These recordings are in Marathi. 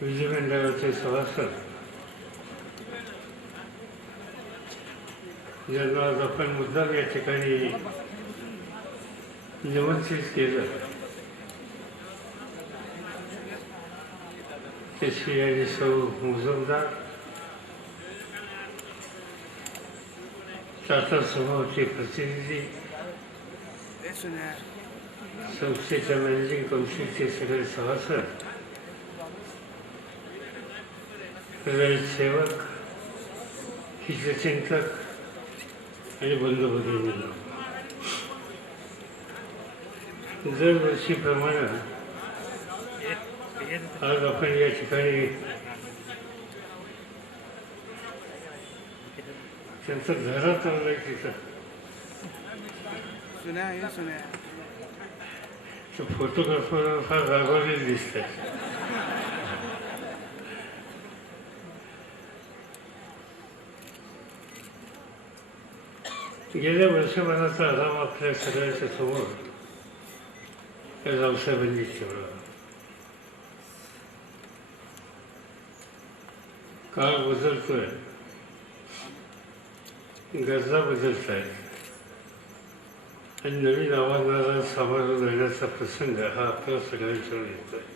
विधिमंडळाचे सभासद ज्यांना आज आपण मुद्दाम या ठिकाणी निमंत्रित केलं ते श्री आणि सौ मुजमदार टाटा समूहाचे प्रतिनिधी संस्थेच्या मॅनेजिंग काउन्सिलचे सगळे सभासद सेवक हितचिंतक आणि बंधू भगिनींनो दरवर्षीप्रमाणे आज आपण या ठिकाणी त्यांचा घरात आणलाय तिथं. फोटोग्राफर फार रागवलेले दिसत गेल्या वर्षभराचा आराम आपल्या सगळ्यांच्या समोर त्या रावसाहेबांनी ठेवला काळ बदलतोय. गरजा बदलत आहेत आणि नवीन आव्हानाला सामोरं जाण्याचा प्रसंग हा आपल्या येतो आहे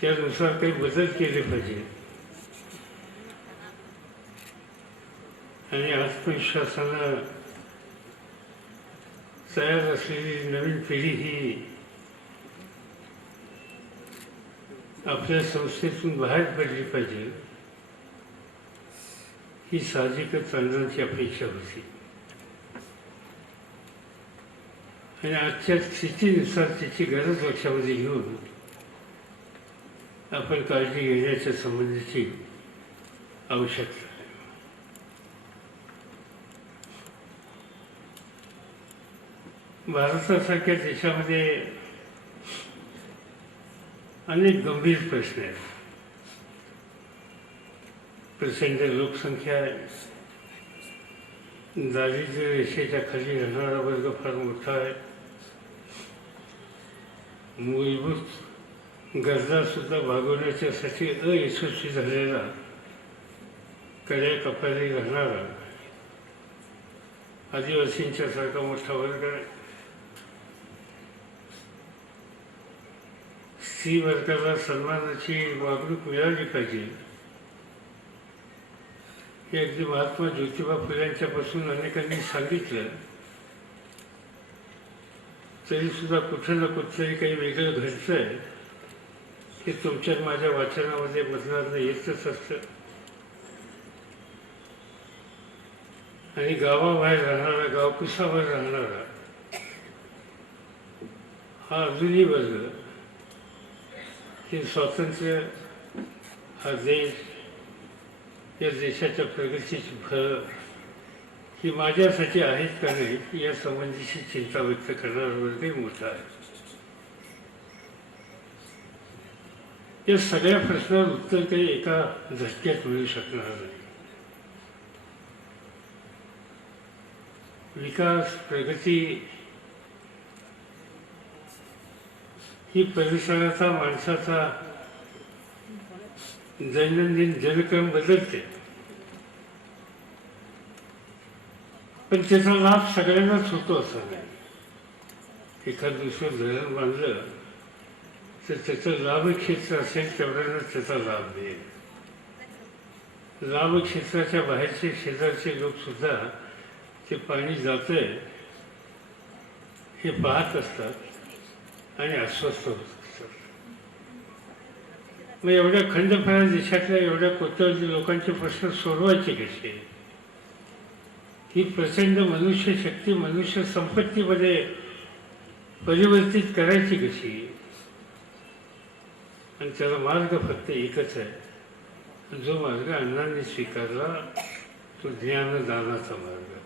त्यानुसार काही बदल केले पाहिजे आणि आत्मविश्वासानं तयार असलेली नवीन पिढी ही आपल्या संस्थेतून बाहेर पडली पाहिजे ही साहजिकच अण्णांची अपेक्षा होती. आणि आजच्या स्थितीनुसार तिची गरज लक्षामध्ये घेऊन आपण काळजी घेण्याच्या संबंधीची आवश्यकता आहे भारतासारख्या देशामध्ये अनेक गंभीर प्रश्न आहेत. प्रचंड लोकसंख्या आहे दारिद्र्य रेषेच्या खाली राहणारा वर्ग फार मोठा आहे. मूलभूत गरजासुद्धा भागवण्याच्यासाठी अयशस्वी झालेला कड्या कपाली राहणारा आदिवासींच्यासारखा मोठा वर्ग आहे. स्त्री वर्गाला सन्मानाची वागणूक मिळाली पाहिजे. हे अगदी महात्मा ज्योतिबा फुल्यांच्यापासून अनेकांनी सांगितलं. तरीसुद्धा कुठं ना कुठंतरी काही वेगळं घडतं आहे हे तुमच्या माझ्या वाचनामध्ये बदलांना येतच असतं. आणि गावाबाहेर राहणारा गावकुसावर राहणारा हा अजूनही वर्ग हे स्वातंत्र्य हा देश या देशाच्या प्रगतीची भर ही माझ्यासाठी आहेत का नाही या संबंधीची चिंता व्यक्त करणारा मोठा आहे. या सगळ्या प्रश्नावर उत्तर काही एका झटक्यात मिळू शकणार नाही. विकास प्रगती ही परिसराचा माणसाचा दैनंदिन जलक्रम बदलते. पण त्याचा लाभ सगळ्यांनाच होतो असा नाही. एखाद दुसरं धरण बांधलं तर त्याचं लाभक्षेत्र असेल तेवढ्यानंच त्याचा लाभ मिळेल. लाभक्षेत्राच्या बाहेरचे शेजारचे लोकसुद्धा ते पाणी जातं हे पाहत असतात. आणि अस्वस्थ होत असतात मग एवढ्या खंडफळ्या देशातल्या एवढ्या कोट्यावधी लोकांचे प्रश्न सोडवायचे कसे? ही प्रचंड मनुष्य शक्ती मनुष्य संपत्तीमध्ये परिवर्तित करायची कशी? आणि त्याला मार्ग फक्त एकच आहे. जो मार्ग अण्णांनी स्वीकारला तो ज्ञानदानाचा मार्ग.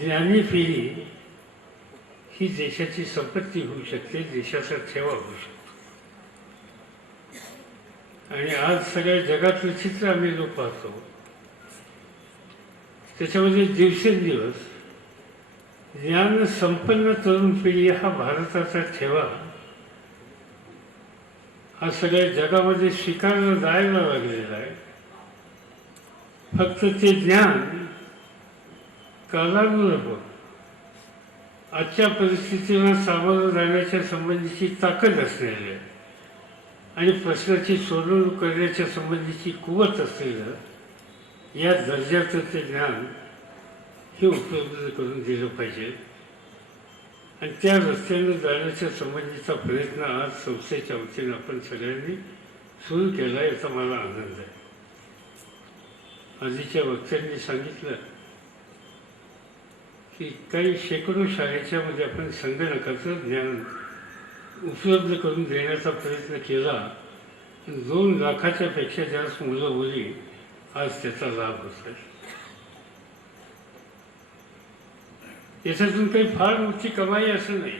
ज्ञानी पिढी ही देशाची संपत्ती होऊ शकते देशाचा ठेवा होऊ शकतो. आणि आज सगळ्या जगातलं चित्र आम्ही जो पाहतो त्याच्यामध्ये दिवसेंदिवस ज्ञान संपन्न तरुण पिढी हा भारताचा ठेवा हा सगळ्या जगामध्ये स्वीकारला जायला लागलेला आहे. फक्त ते ज्ञान कालानुरूप आजच्या परिस्थितीला सामोरं जाण्याच्या संबंधीची ताकद असलेली आणि प्रश्नाची सोडवणूक करण्याच्या संबंधीची कुवत असलेलं या दर्जाचं ते ज्ञान हे उपलब्ध करून दिलं पाहिजे. आणि त्या रस्त्याने जाण्याच्या संबंधीचा प्रयत्न आज संस्थेच्या वतीनं आपण सगळ्यांनी सुरू केला याचा मला आनंद आहे. आधीच्या वक्त्यांनी सांगितलं की काही शेकडो शाळेच्या मध्ये आपण संगणकाचं ज्ञान उपलब्ध करून देण्याचा प्रयत्न केला दोन लाखाच्या पेक्षा जास्त मुलं मुली आज त्याचा लाभ होत आहे याच्यातून काही फार मोठी कमाई असं नाही.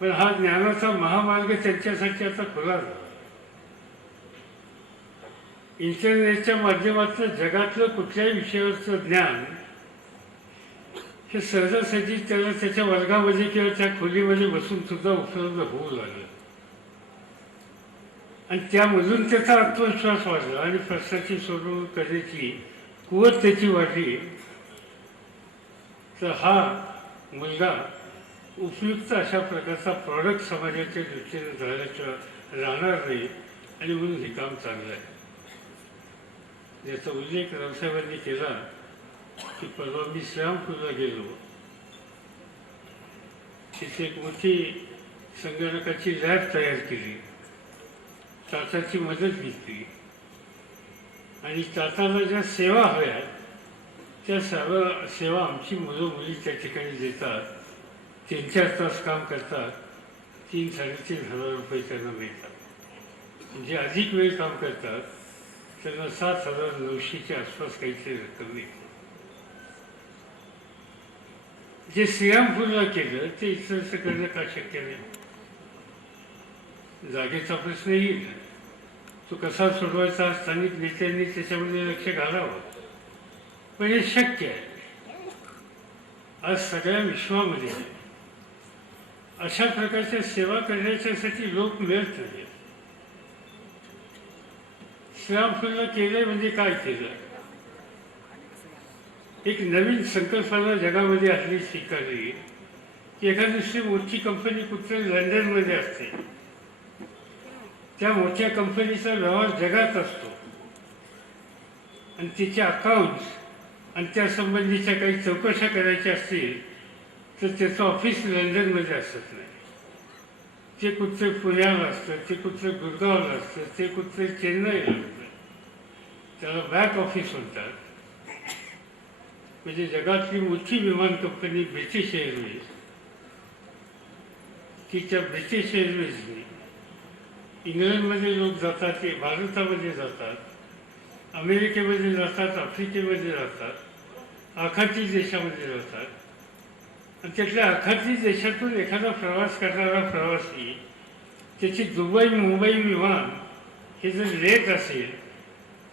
पण हा ज्ञानाचा महामार्ग त्यांच्यासाठी आता खुला झाला. इंटरनेटच्या माध्यमातलं जगातलं कुठल्याही विषयावरचं ज्ञान की सहजासहजी त्याला त्याच्या वर्गामध्ये किंवा त्या खोलीमध्ये बसून सुद्धा उपलब्ध होऊ लागलं. आणि त्यामधून त्याचा आत्मविश्वास वाढला आणि प्रश्नाची सोडवणूक करण्याची कुवत त्याची वाढली. तर हा मुलगा उपयुक्त अशा प्रकारचा प्रॉडक्ट समाजाच्या दृष्टीने झाल्याशिवाय राहणार नाही आणि म्हणून हे काम चांगलं आहे. ज्याचा उल्लेख रावसाहेबांनी केला की परवा मी श्रीरामपूरला गेलो तिथे एक मोठी संगणकाची लॅब तयार केली ताताची मदत घेतली आणि ताताला ज्या सेवा हव्या त्या सर्व सेवा आमची मुलं मुली त्या ठिकाणी देतात तीन चार तास काम करतात तीन साडेतीन हजार रुपये त्यांना मिळतात जे अधिक वेळ काम करतात त्यांना सात हजार नऊशेच्या आसपास काहीतरी रक्कम मिळते जे श्रीरामपूरला केलं ते इतर करणं का शक्य नाही जागेचा प्रश्न येईल तो कसा सोडवायचा स्थानिक नेत्यांनी त्याच्यामध्ये लक्ष घालावं पण हे शक्य आहे आज सगळ्या विश्वामध्ये अशा प्रकारच्या सेवा करण्याच्यासाठी लोक मिळत नाही श्रीरामपूरला केलंय म्हणजे काय केलं एक नवीन संकल्पना जगामध्ये असली स्वीकारली. की एका दुसरी मोठी कंपनी कुठेतरी लंडनमध्ये असते. त्या मोठ्या कंपनीचा व्यवहार जगात असतो. आणि तिचे अकाउंट्स आणि त्यासंबंधीच्या काही चौकशा करायच्या असतील तर त्याचं ऑफिस लंडनमध्ये असत नाही. ते कुठचं पुण्याला असतं ते कुठचं गुरगावला असतं ते कुठचे चेन्नईला असतं. त्याला बॅक ऑफिस म्हणतात. म्हणजे जगातली मोठी विमान कंपनी ब्रिटिश एअरवेज. तिच्या ब्रिटिश एअरवेजने इंग्लंडमध्ये लोक जातात ते भारतामध्ये जातात अमेरिकेमध्ये जातात आफ्रिकेमध्ये जातात आखाती देशामध्ये जातात. आणि त्यातल्या आखाती देशातून एखादा प्रवास करणारा प्रवासी त्याची दुबई मुंबई विमान हे जर लेट असेल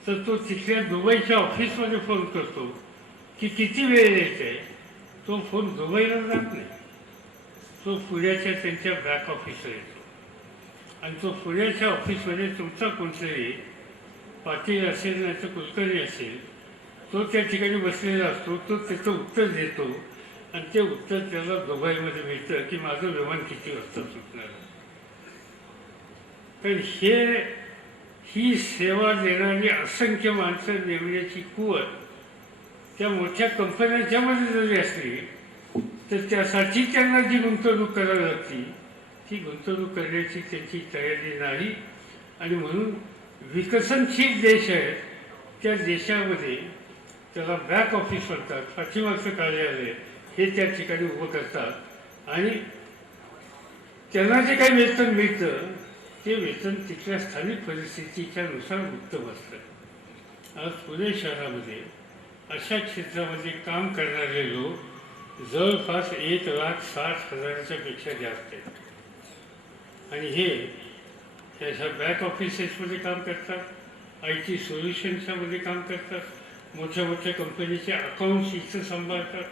तर तो तिथल्या दुबईच्या ऑफिसमध्ये फोन करतो. की किती वेळ यायचा आहे तो फोन दुबईला जात नाही. तो पुण्याच्या त्यांच्या बॅक ऑफिसवर येतो. आणि तो पुण्याच्या ऑफिसमध्ये तुमचा कोणतरी पाटील असेल नाही तर कुलकर्णी असेल तो त्या ठिकाणी बसलेला असतो तो त्याचं उत्तर देतो आणि ते उत्तर त्याला दुबईमध्ये मिळतं की माझं विमान किती वाजता सुटणार? तर हे ही सेवा देणारी असंख्य माणसं नेमण्याची कुवत त्या मोठ्या कंपन्यांच्यामध्ये जरी असली तर त्यासाठी त्यांना जी गुंतवणूक करावी लागती ती गुंतवणूक करण्याची त्याची तयारी नाही. आणि म्हणून विकसनशील देश आहेत त्या देशामध्ये त्याला बॅक ऑफिस म्हणतात पाठीमागचं कार्यालय हे त्या ठिकाणी उभं करतात. आणि त्यांना जे काही वेतन मिळतं ते वेतन तिथल्या स्थानिक परिस्थितीच्या नुसार उत्तम असतं. आज पुणे शहरामध्ये अशा क्षेत्रामध्ये काम करणारे लोक जवळपास एक लाख साठ हजाराच्या पेक्षा जास्त आहेत. आणि हे त्याच्या बॅक ऑफिसेसमध्ये काम करतात आय टी सोल्युशन्समध्ये काम करतात मोठ्या मोठ्या कंपनीचे अकाउंट्स इथं सांभाळतात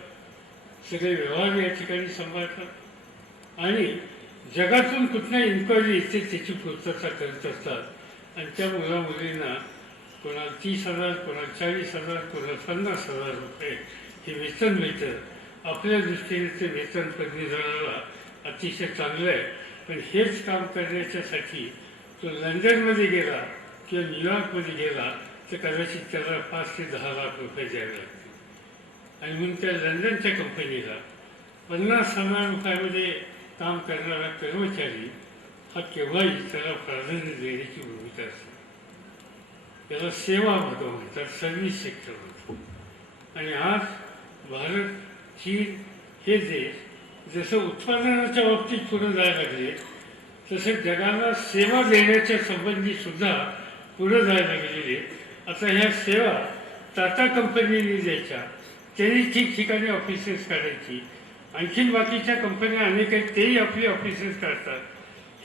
सगळे व्यवहार या ठिकाणी सांभाळतात. आणि जगातून कुठल्या इन्क्वायरी येते त्याची पूर्तता करत असतात. आणि त्या मुला मुलींना कोणाला तीस हजार कोणाला चाळीस हजार कोणाला पन्नास हजार रुपये हे वेतन मिळतं. आपल्या दृष्टीने ते वेतन पदवीधराला अतिशय चांगलं आहे. पण हेच काम करण्याच्यासाठी तो लंडनमध्ये गेला किंवा न्यूयॉर्कमध्ये गेला तर कदाचित त्याला पाच ते दहा लाख रुपये द्यावे लागतील. आणि म्हणून त्या लंडनच्या कंपनीला पन्नास हजार रुपयामध्ये काम करणारा कर्मचारी हा केव्हाही त्याला प्राधान्य देण्याची भूमिका असते. त्याला सेवा भाग म्हणतात सर्व्हिस सेक्टर म्हणतात आणि आज भारत चीन हे देश जसं उत्पादनाच्या बाबतीत पुढे जायला लागले तसे जगाला सेवा देण्याच्या संबंधी सुद्धा पुढे जायला गेलेले आता ह्या सेवा टाटा कंपनीने द्यायच्या त्यांनी ठिकठिकाणी ऑफिसेस काढायची आणखीन बाकीच्या कंपन्या अनेक आहेत तेही आपली ऑफिसेस काढतात.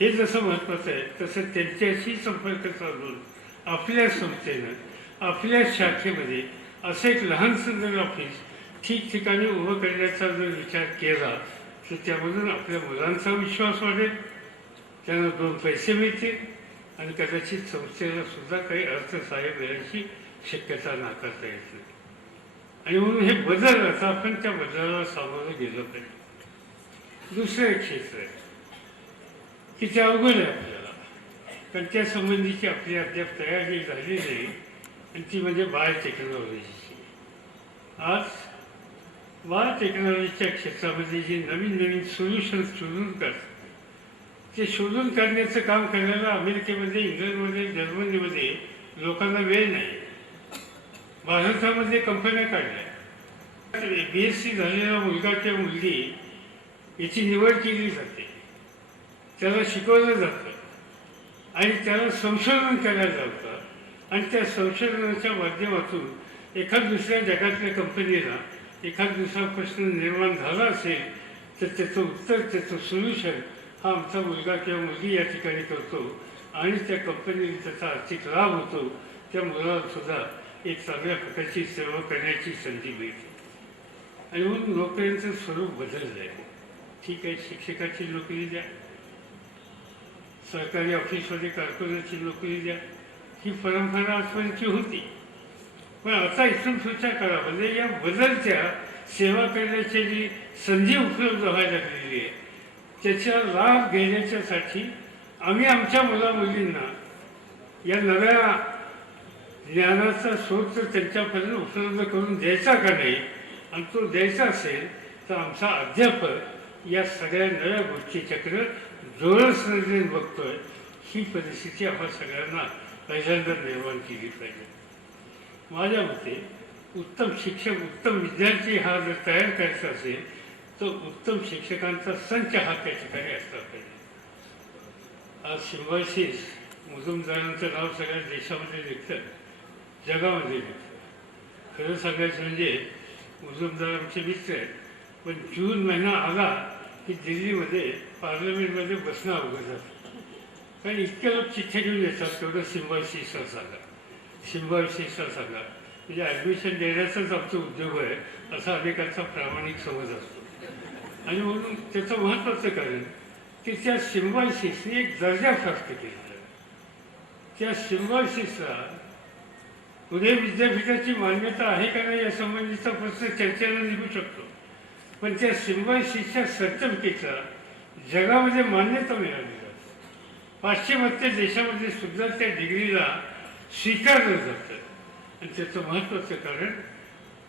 हे जसं महत्त्वाचं आहे तसं त्यांच्याशी संपर्क साधून आपल्या संस्थेनं आपल्या शाखेमध्ये असं एक लहानसं जर ऑफिस ठिकठिकाणी उभं करण्याचा जर विचार केला तर त्यामधून आपल्या मुलांचा विश्वास वाढेल त्यांना दोन पैसे मिळतील आणि कदाचित संस्थेला सुद्धा काही अर्थसहाय्य मिळण्याची शक्यता नाकारता येत नाही. आणि म्हणून हे बदल आता आपण त्या बदलाला सामोरं गेलं पाहिजे. दुसरं एक क्षेत्र आहे की ते अवघड आहे आपल्याला त्या संबंधीची आपली अद्याप तयारी झाली नाही. आणि ती म्हणजे बायोटेक्नॉलॉजीची आज बायोटेक्नॉलॉजीच्या क्षेत्रामध्ये जे नवीन नवीन सोल्युशन शोधून काढतात. ते शोधून काढण्याचं काम करायला अमेरिकेमध्ये इंग्लंडमध्ये जर्मनीमध्ये लोकांना वेळ नाही. भारतामध्ये कंपन्या काढल्या. बी एस सी झालेला मुलगा किंवा मुलगी याची निवड केली जाते. त्याला शिकवलं जातं. आणि त्याला संशोधन करायला जातं आणि त्या संशोधनाच्या माध्यमातून एखाद दुसऱ्या जगातल्या कंपनीला एखाद दुसरा प्रश्न निर्माण झाला असेल तर त्याचं उत्तर त्याचं सोल्युशन हा आमचा मुलगा किंवा मुलगी या ठिकाणी करतो. आणि त्या कंपनीला त्याचा आर्थिक लाभ होतो. त्या मुलाला सुद्धा एक चांगल्या प्रकारची सेवा करण्याची संधी मिळते. आणि म्हणून नोकऱ्यांचं स्वरूप बदललं आहे ठीक आहे शिक्षकाची नोकरी द्या. सरकारी ऑफिसमध्ये कारकुनाची नोकरी द्या. ही परंपरा आजपर्यंतची होती. पण आता इथून करावा म्हणजे या बदलच्या सेवा करण्याची जी संधी उपलब्ध व्हायला लागलेली आहे त्याचा लाभ घेण्याच्यासाठी आम्ही आमच्या मुलामुलींना या नव्या ज्ञानाचा स्रोत त्यांच्यापर्यंत उपलब्ध करून द्यायचा का नाही आणि तो द्यायचा असेल तर आमचा अध्यापक या सगळ्या नव्या गोष्टीचक्र जोरस नजरेने बघतोय. ही परिस्थिती आपण सगळ्यांना पहिल्यांदा निर्माण केली पाहिजे. माझ्या मते उत्तम शिक्षक उत्तम विद्यार्थी हा जर तयार करायचा असेल तर उत्तम शिक्षकांचा संच हा त्या ठिकाणी असला पाहिजे. आज सिम्बॉयसिस मुजुमदारांचं नाव सगळ्या देशामध्ये निघतं जगामध्ये निघतं. खरं सांगायचं म्हणजे मुजुमदार आमचे मित्र आहेत पण जून महिना आला की दिल्लीमध्ये पार्लमेंटमध्ये बसणं अवघड जातं कारण इतक्या लोक चिठ्ठ्या घेऊन येतात तेवढं सिम्बॉयसिसला सांगा सिम्बॉयसिसला सांगा म्हणजे ॲडमिशन देण्याचाच आमचा उद्योग आहे असा अनेकांचा प्रामाणिक समज असतो. आणि म्हणून त्याचं महत्त्वाचं कारण की त्या सिम्बॉयसिसने एक दर्जा प्राप्त केला त्या सिम्बॉयसिसला पुणे विद्यापीठाची मान्यता आहे का नाही या संबंधीचा प्रश्न चर्चेला निघू शकतो. पण त्या सिम्बॉयसिसच्या सर्टिफिकेटला जगामध्ये मान्यता मिळाली जाते पाश्चिमात्य देशामध्ये सुद्धा त्या डिग्रीला स्वीकारलं जातं आणि त्याचं महत्त्वाचं कारण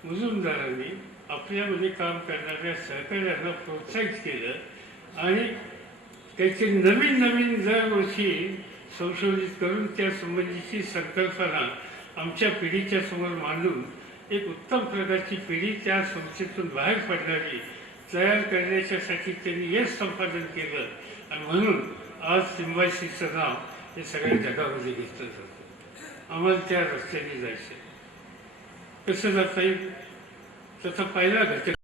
मुजुमदारांनी आपल्यामध्ये काम करणाऱ्या सहकार्यांना प्रोत्साहित केलं आणि त्याचे नवीन नवीन दरवर्षी संशोधित करून त्या संबंधीची संकल्पना आमच्या पिढीच्या समोर मांडून एक उत्तम प्रकारची पिढी त्या संस्थेतून बाहेर पडणारी तयार करण्याच्यासाठी त्यांनी हेच संपादन केलं. आणि म्हणून आज सिम्बायसीचं नाव हे सगळ्या जगामध्ये घेतलं जातं. आम्हाला त्या रस्त्याने जायचं कसं जाता येईल? त्याचा पहिला घटक